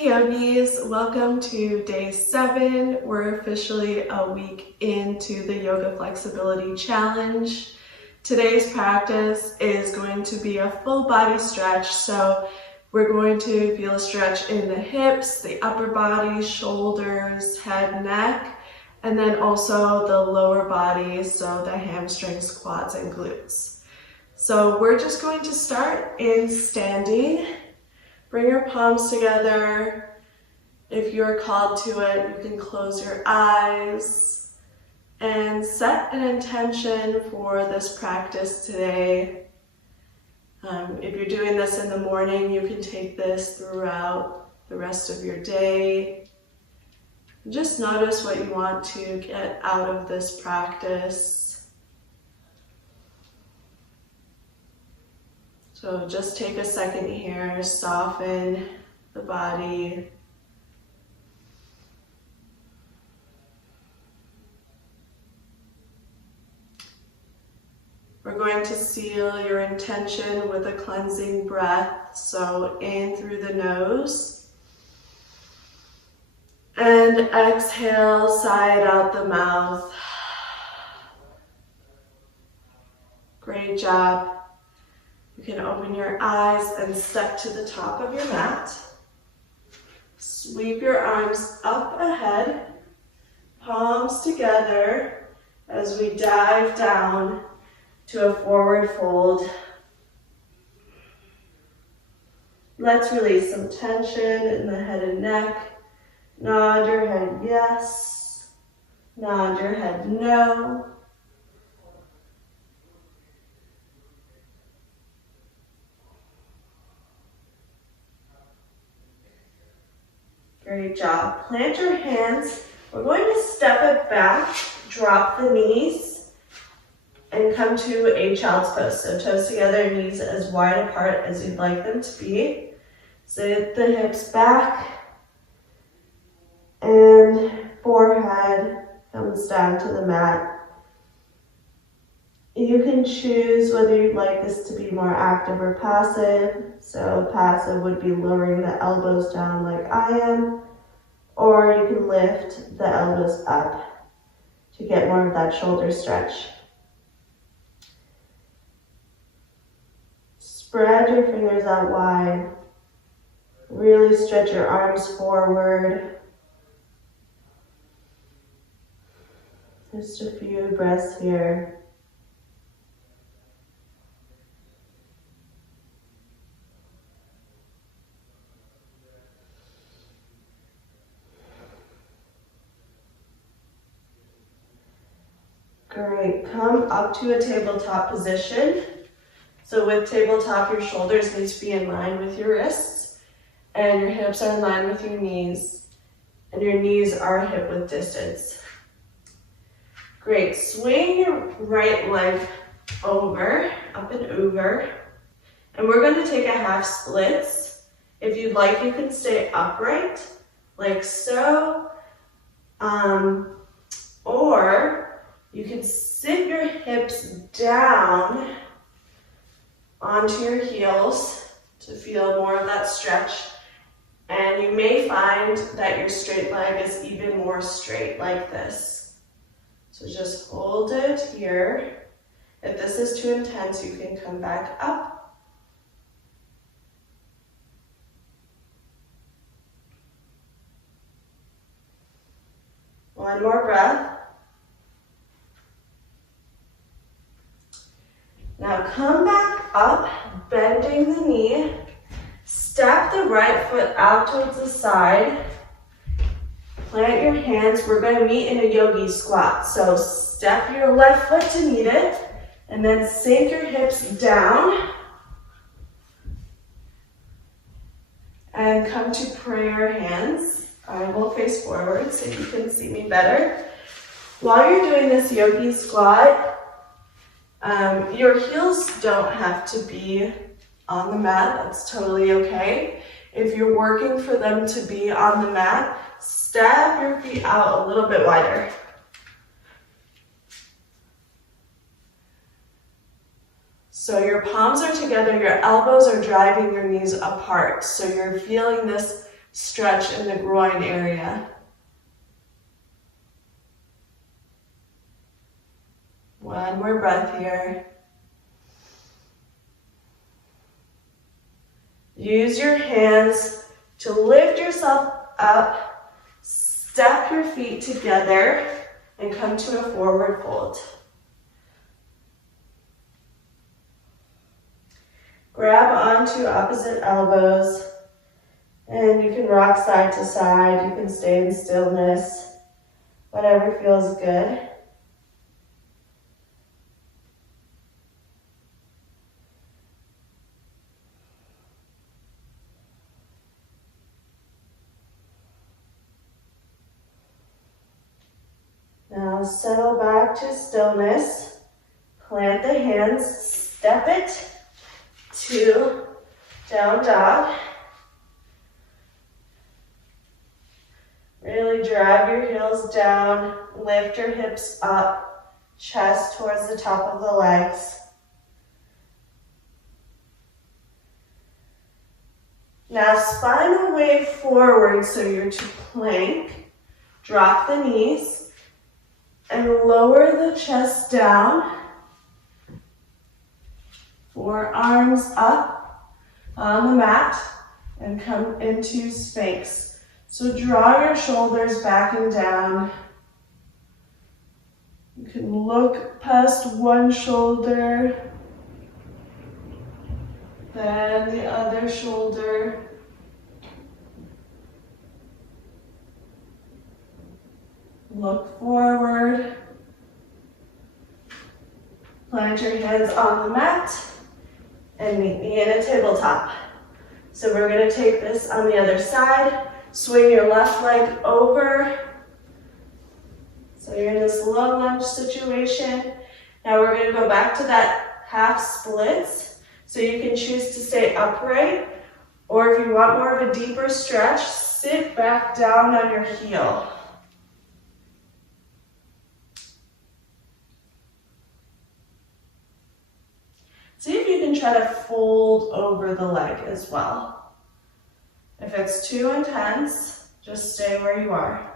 Hey yogis, welcome to day 7. We're officially a week into the Yoga Flexibility Challenge. Today's practice is going to be a full body stretch, so we're going to feel a stretch in the hips, the upper body, shoulders, head, neck, and then also the lower body, so the hamstrings, quads, and glutes. So we're just going to start in standing. Bring your palms together. If you're called to it, you can close your eyes and set an intention for this practice today. If you're doing this in the morning, you can take this throughout the rest of your day. Just notice what you want to get out of this practice. So just take a second here, soften the body. We're going to seal your intention with a cleansing breath. So in through the nose and exhale, side out the mouth. Great job. You can open your eyes and step to the top of your mat. Sweep your arms up ahead, palms together as we dive down to a forward fold. Let's release some tension in the head and neck. Nod your head yes, nod your head no. Great job. Plant your hands. We're going to step it back, drop the knees, and come to a child's pose. So toes together, knees as wide apart as you'd like them to be. Sit the hips back, and forehead comes down to the mat. You can choose whether you'd like this to be more active or passive. So passive would be lowering the elbows down like I am, or you can lift the elbows up to get more of that shoulder stretch. Spread your fingers out wide. Really stretch your arms forward. Just a few breaths here. Great, come up to a tabletop position. So with tabletop, your shoulders need to be in line with your wrists, and your hips are in line with your knees, and your knees are hip width distance. Great, swing your right leg over, up and over, and we're going to take a half splits. If you'd like, you can stay upright, like so, or you can sit your hips down onto your heels to feel more of that stretch. And you may find that your straight leg is even more straight like this. So just hold it here. If this is too intense, you can come back up. One more breath. Now come back up, bending the knee. Step the right foot out towards the side. Plant your hands. We're going to meet in a yogi squat. So step your left foot to meet it, and then sink your hips down. And come to prayer hands. I will face forward so you can see me better. While you're doing this yogi squat, your heels don't have to be on the mat. That's totally okay. If you're working for them to be on the mat, step your feet out a little bit wider. So your palms are together, your elbows are driving your knees apart. So you're feeling this stretch in the groin area. One more breath here. Use your hands to lift yourself up, step your feet together, and come to a forward fold. Grab onto opposite elbows, and you can rock side to side. You can stay in stillness, whatever feels good. Now settle back to stillness. Plant the hands, step it to down dog. Really drive your heels down, lift your hips up, chest towards the top of the legs. Now spinal wave forward, so you're to plank. Drop the knees and lower the chest down. Forearms up on the mat and come into Sphinx. So draw your shoulders back and down. You can look past one shoulder, then the other shoulder. Look forward. Plant your hands on the mat and meet me in a tabletop. So we're going to take this on the other side. Swing your left leg over. So you're in this low lunge situation. Now we're going to go back to that half splits. So you can choose to stay upright, or if you want more of a deeper stretch, sit back down on your heel. See if you can try to fold over the leg as well. If it's too intense, just stay where you are.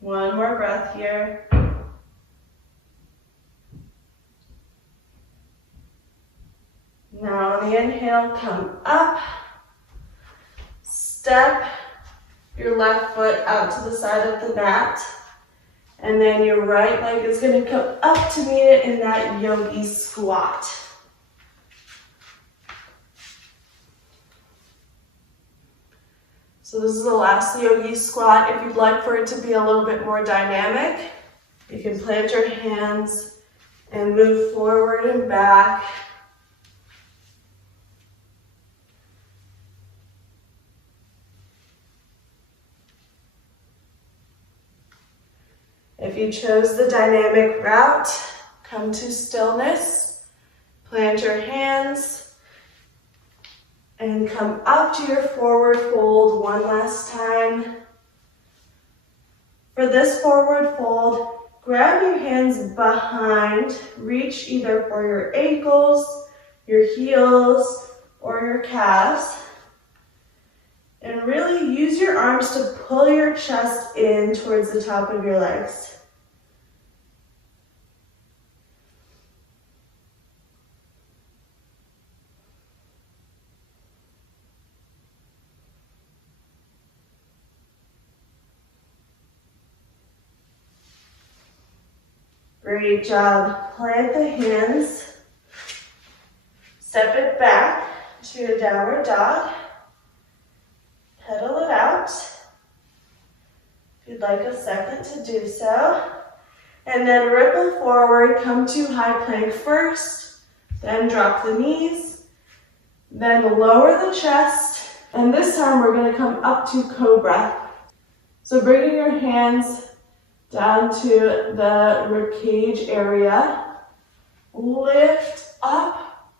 One more breath here. Now on the inhale, come up. Step your left foot out to the side of the mat. And then your right leg is going to come up to meet it in that yogi squat. So this is the last yogi squat. If you'd like for it to be a little bit more dynamic, you can plant your hands and move forward and back. If you chose the dynamic route, come to stillness, plant your hands, and come up to your forward fold one last time. For this forward fold, grab your hands behind, reach either for your ankles, your heels, or your calves. And really use your arms to pull your chest in towards the top of your legs. Great job. Plant the hands. Step it back to a downward dog. Pedal it out. If you'd like a second to do so. And then ripple forward, come to high plank first, then drop the knees, then lower the chest, and this time we're going to come up to cobra. So bringing your hands down to the rib cage area, lift up,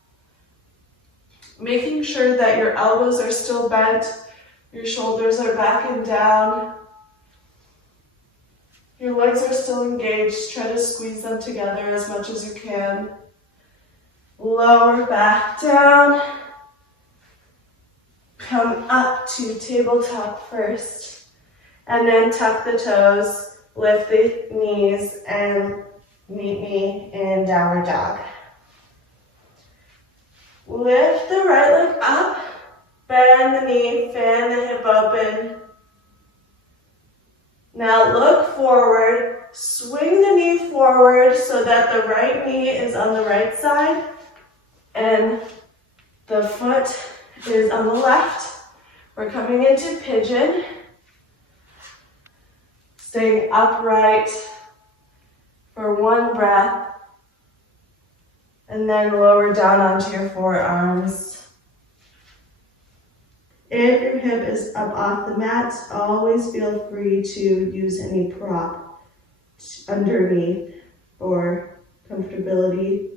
making sure that your elbows are still bent, your shoulders are back and down. Your legs are still engaged. Try to squeeze them together as much as you can. Lower back down. Come up to tabletop first. And then tuck the toes, lift the knees, and meet me in downward dog. Lift the right leg up, bend the knee, fan the hip open. Now look forward, swing the knee forward so that the right knee is on the right side and the foot is on the left. We're coming into pigeon. Staying upright for one breath. And then lower down onto your forearms. If your hip is up off the mat, always feel free to use any prop underneath for comfortability.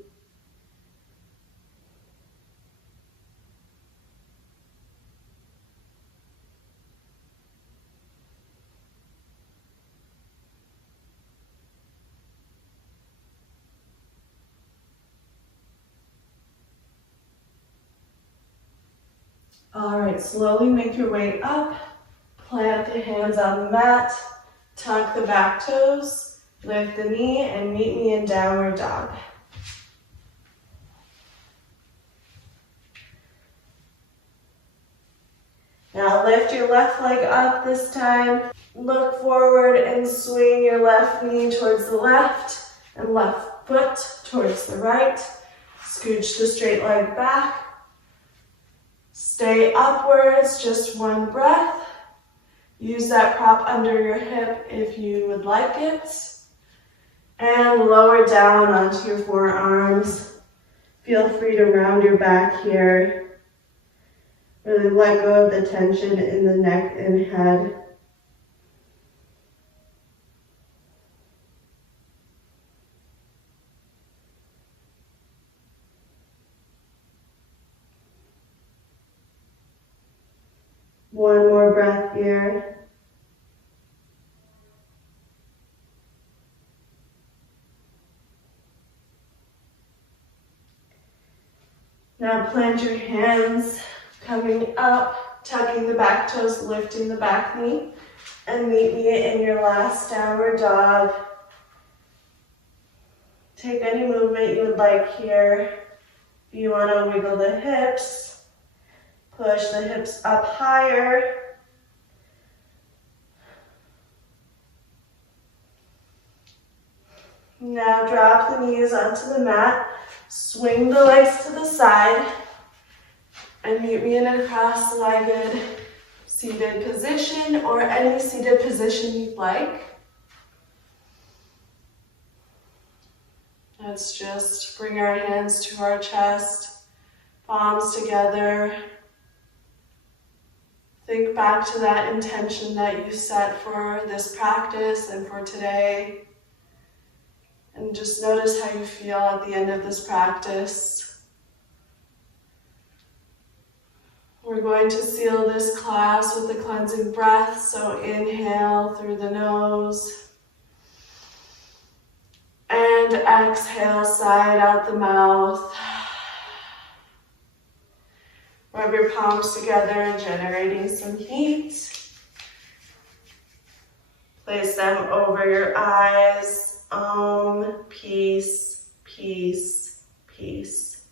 All right, slowly make your way up. Plant the hands on the mat. Tuck the back toes. Lift the knee and meet me in downward dog. Now lift your left leg up this time. Look forward and swing your left knee towards the left and left foot towards the right. Scooch the straight leg back. Stay upwards, just one breath. Use that prop under your hip if you would like it. And lower down onto your forearms. Feel free to round your back here. Really let go of the tension in the neck and head. One more breath here. Now plant your hands, coming up, tucking the back toes, lifting the back knee, and meet me in your last downward dog. Take any movement you would like here. If you want to wiggle the hips, push the hips up higher. Now drop the knees onto the mat. Swing the legs to the side and meet me in a cross-legged seated position or any seated position you'd like. Let's just bring our hands to our chest, palms together. Think back to that intention that you set for this practice and for today. And just notice how you feel at the end of this practice. We're going to seal this class with a cleansing breath. So inhale through the nose. And exhale, side out the mouth. Rub your palms together, generating some heat. Place them over your eyes. Peace, peace, peace.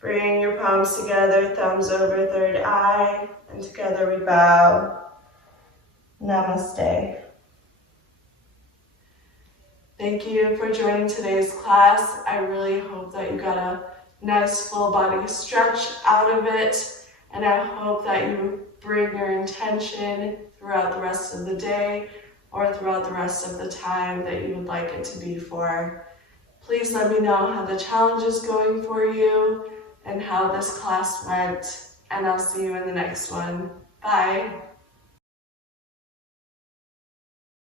Bring your palms together, thumbs over third eye, and together we bow. Namaste. Thank you for joining today's class. I really hope that you got a nice full body stretch out of it, and I hope that you bring your intention throughout the rest of the day or throughout the rest of the time that you would like it to be for. Please let me know how the challenge is going for you and how this class went, and I'll see you in the next one. Bye.